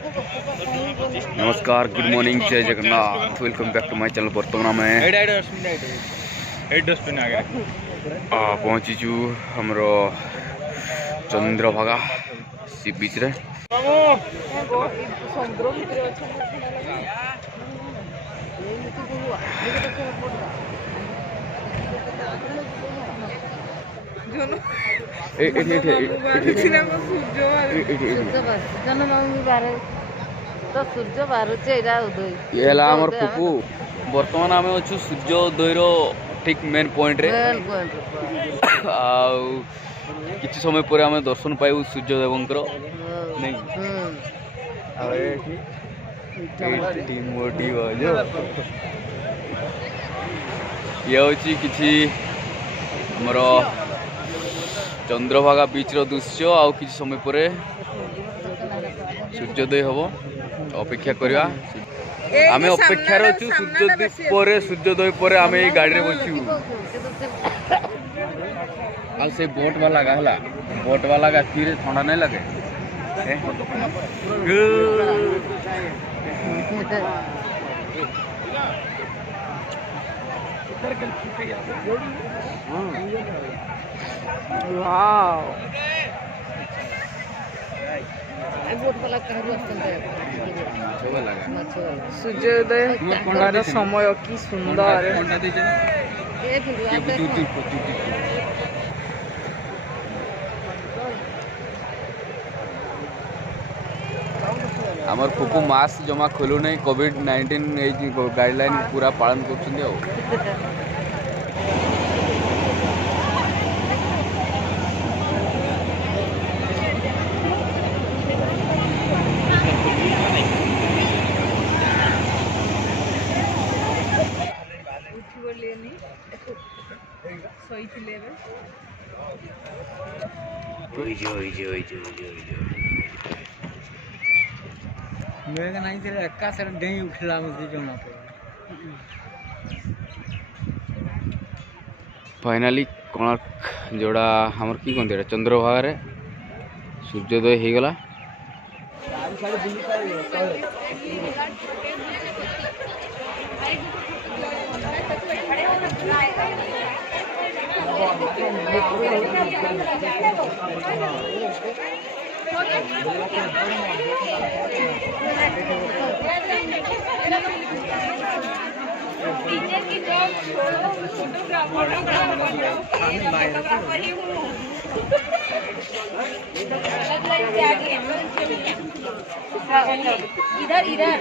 नमस्कार, good morning, जय Jagannath, welcome back to my channel. बर्तमान में पहुँचीचु हमरो चंद्रभागा सी बीच रे। सूर्य बाहर आमर फुफू बर्तमान आम अच्छु सूर्य उदय ठीक मेन पॉइंट रे किसी समय पर आम दर्शन पाइबू सूर्यदेवंकर नहीं ये हूँ किसी आमर चंद्रभागा बीच रो दृश्य। आउ किसी समय पर सूर्योदय हम अपेक्षा करवा। आम अपेक्षार अच्छु सूर्योदय पर सूर्योदय पर आम ये गाड़ी में बचू आ से बोट वाला गाला बोट वाला का तीर ठंडा नहीं लगे। सूर्योदय समय कि सुंदर आमर फुफू मास्क जमा खोलू नहीं कोविड-19 गाइडलाइन पूरा पालन कर। फाइनाली कोणार्क जोड़ा हमर की कहते चंद्रभागा रे सूर्योदय हो गला। टीचर की जॉब छोड़ो, फोटोग्राफर ही हूँ। इधर इधर